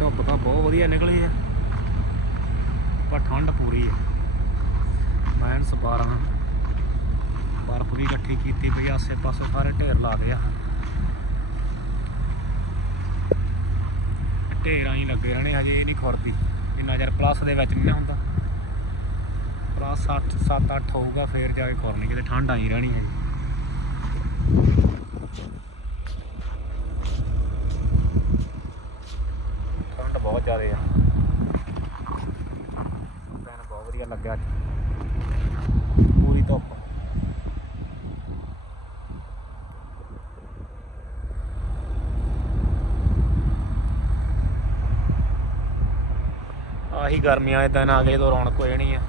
ਧੁੱਪ ਤਾਂ ਬਹੁਤ ਵਧੀਆ ਨਿਕਲੀ ਆ। ਪਰ ਠੰਡ ਪੂਰੀ ਆ। ਮਾਈਨਸ 12 ਬਰਫ਼ ਵੀ ਇਕੱਠੀ ਕੀਤੀ ਪਈ ਆਸੇ ਪਾਸੇ ਸਾਰੇ ਢੇਰ ਲਾ ਗਏ ਆ। ਢੇਰਾਂ ਹੀ ਲੱਗੇ ਰਹਿਣੇ, ਹਜੇ ਇਹ ਨਹੀਂ ਖੁਰਦੀ। ਇੰਨਾ ਚਿਰ ਪਲੱਸ ਦੇ ਵਿੱਚ ਨਹੀਂ ਨਾ ਹੁੰਦਾ। ਪਲੱਸ 60 7 8 ਹੋਊਗਾ, ਫੇਰ ਜਾ ਕੇ ਖੁਰਨੀ, ਕਿਤੇ ਠੰਡ ਆਈ ਰਹਿਣੀ ਹੈ ਠੰਡ ਬਹੁਤ ਜ਼ਿਆਦਾ ਆ। ਪੈਨ ਬਹੁਤ ਵਧੀਆ ਲੱਗਿਆ ਪੂਰੀ ਧੁੱਪ। ਆਹੀ ਗਰਮੀਆਂ ਦੇ ਦਿਨ ਆ ਗਏ ਤੋਂ ਰੌਣਕ ਹੋ ਜਾਣੀ ਆ।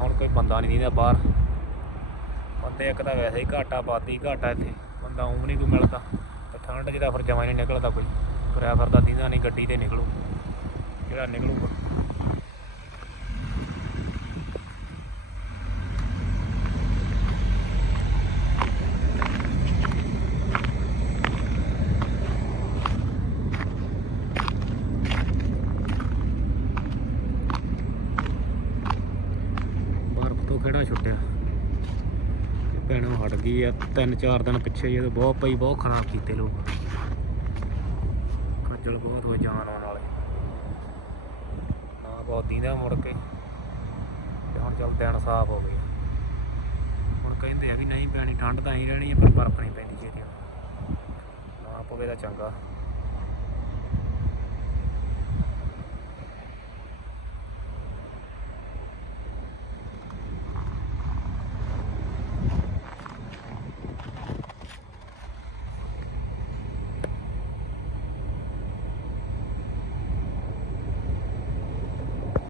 ਹੁਣ ਕੋਈ ਬੰਦਾ ਨਹੀਂ ਦੀਦਾ ਬਾਹਰ। ਬੰਦੇ ਇੱਕ ਤਾਂ ਵੈਸੇ ਹੀ ਘਾਟਾ ਆਬਾਦੀ ਘਾਟਾ ਇੱਥੇ। ਬੰਦਾ ਉਮ ਨਹੀਂ ਕੋਈ ਮਿਲਦਾ। ਤੇ ਠੰਡ ਜਿਹਦਾ ਫਿਰ ਜਮਾ ਹੀ ਨਹੀਂ ਨਿਕਲਦਾ ਕੋਈ। ਤੁਰਿਆ ਫਿਰਦਾ ਦੀਦਾ ਨਹੀਂ, ਗੱਡੀ ਤੇ ਨਿਕਲੂ। ਕਿਹੜਾ ਨਿਕਲੂਗਾ? ਬਰਫ਼ ਤੋਂ ਕਿਹੜਾ ਛੁੱਟਿਆ? ਪੈਣੋਂ ਹਟ ਗਈ ਆ। ਤਿੰਨ ਚਾਰ ਦਿਨ ਪਿੱਛੇ ਜਦੋਂ ਬਹੁਤ ਪਈ ਬਹੁਤ ਖਰਾਬ ਕੀਤੇ ਲੋਕ। ਖੱਜਲ ਬਹੁਤ ਹੋ ਜਾਣ ਆਉਣ ਵਾਲੇ। ਬਹੁਤ ਦੀਂਦਾ ਮੁੜ ਕੇ। ਤੇ ਹੁਣ ਚੱਲ ਦਿਨ ਸਾਫ਼ ਹੋ ਗਏ। ਹੁਣ ਕਹਿੰਦੇ ਆ ਵੀ ਨਹੀਂ ਪੈਣੀ, ਠੰਡ ਤਾਂ ਹੀ ਰਹਿਣੀ ਹੈ ਪਰ ਬਰਫ਼ ਨਹੀਂ ਪੈਂਦੀ ਚਾਹੀਦੀ ਨਾ ਪਵੇ ਤਾਂ ਚੰਗਾ।